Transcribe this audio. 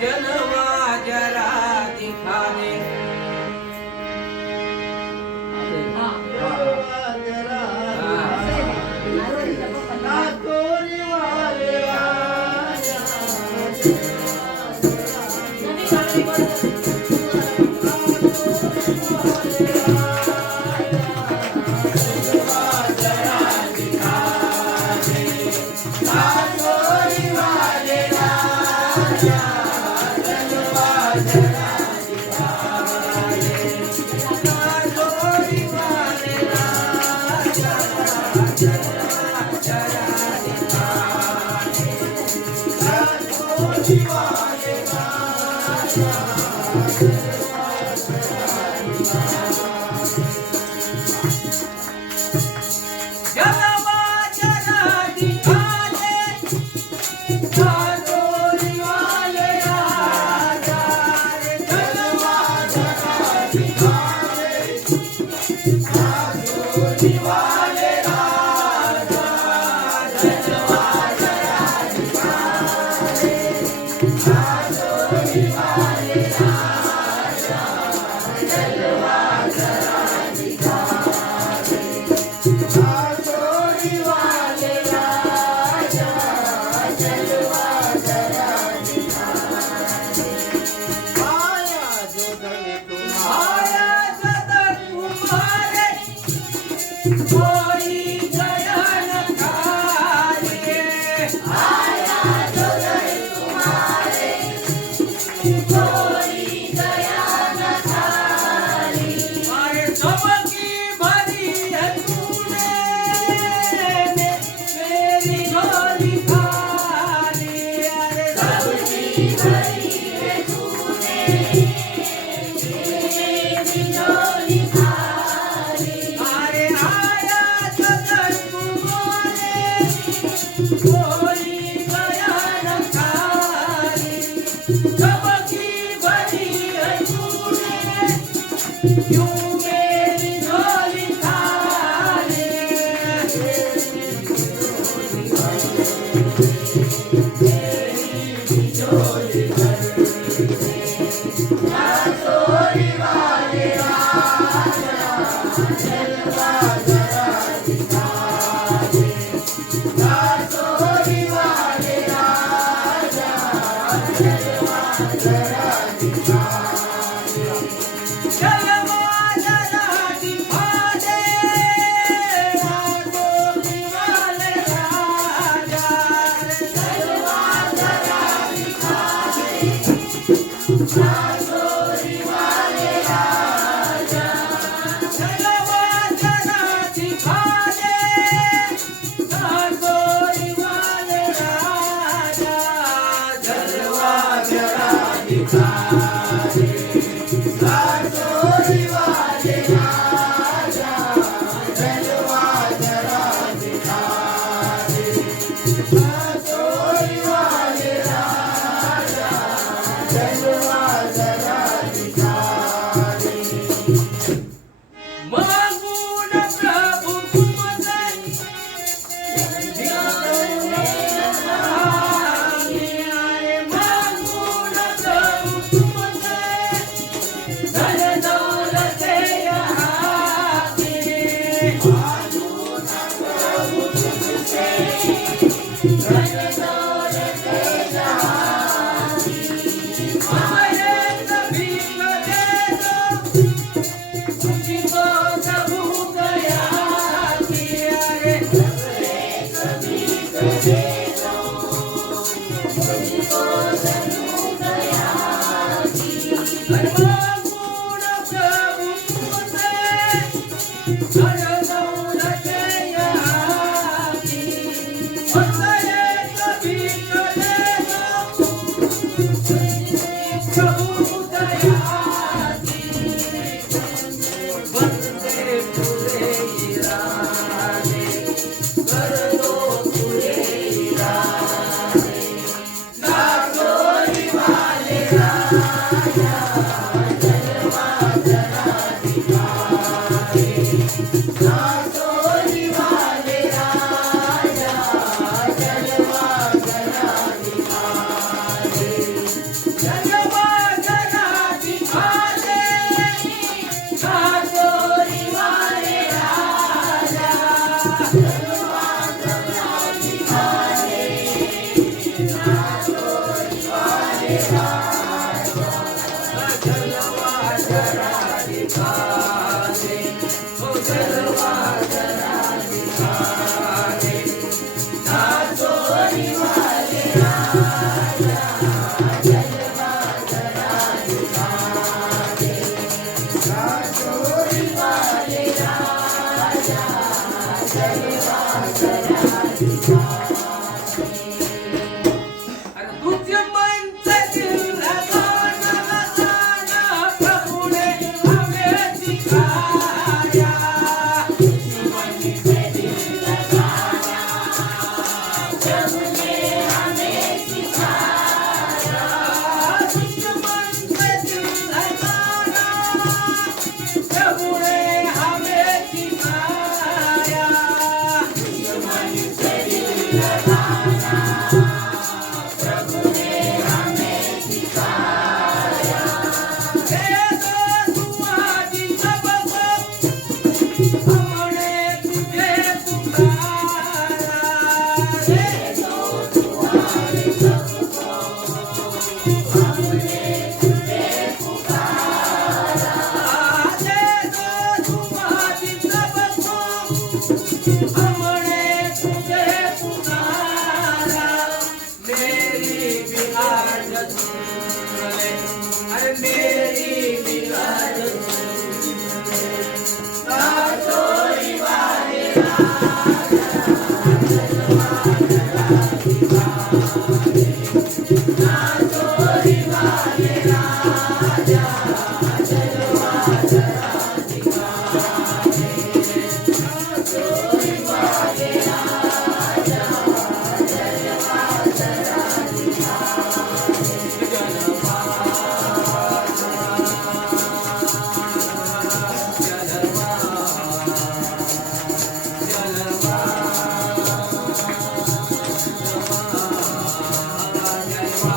जलवा जरा दिखा दे। जलवा जरा दिखा दे नाचोरी वाले राजा जलवा जरा दिखा दे नाचोरी वाले राजा जलवा जरा दिखा दे ओ जलवा जरा दिखा दे नाचोरी वाले राजा जलवा जरा दिखा दे नाचोरी वाले राजा जलवा जरा दिखा दे अरे तुझे मन से दिल लगाना लगाना प्रभु ने हमें सिखाया तुझे मन से दिल लगाना प्रभु ने हमें सिखाया तुझे मन से दिल लगाना प्रभु ने हमें सिखाया तुझे मन से दिल लगाना प्रभु ने हमें सिखाया दे दो तुम्हारी सबको हमने तुझे पुकारा दे दो तुम्हारी सबको हमने तुझे पुकारा दे दो तुम्हारी सबको हमने तुझे पुकारा मेरी भी आज सुन ले अरे मेरी भी आज सुन ले नाचोरी वाले राजा जलवा जरा दिखा दे नाचोरी वाले राजा जलवा जरा दिखा दे नाचोरी वाले राजा जलवा जरा दिखा दे जलवा जलवा जलवा जलवा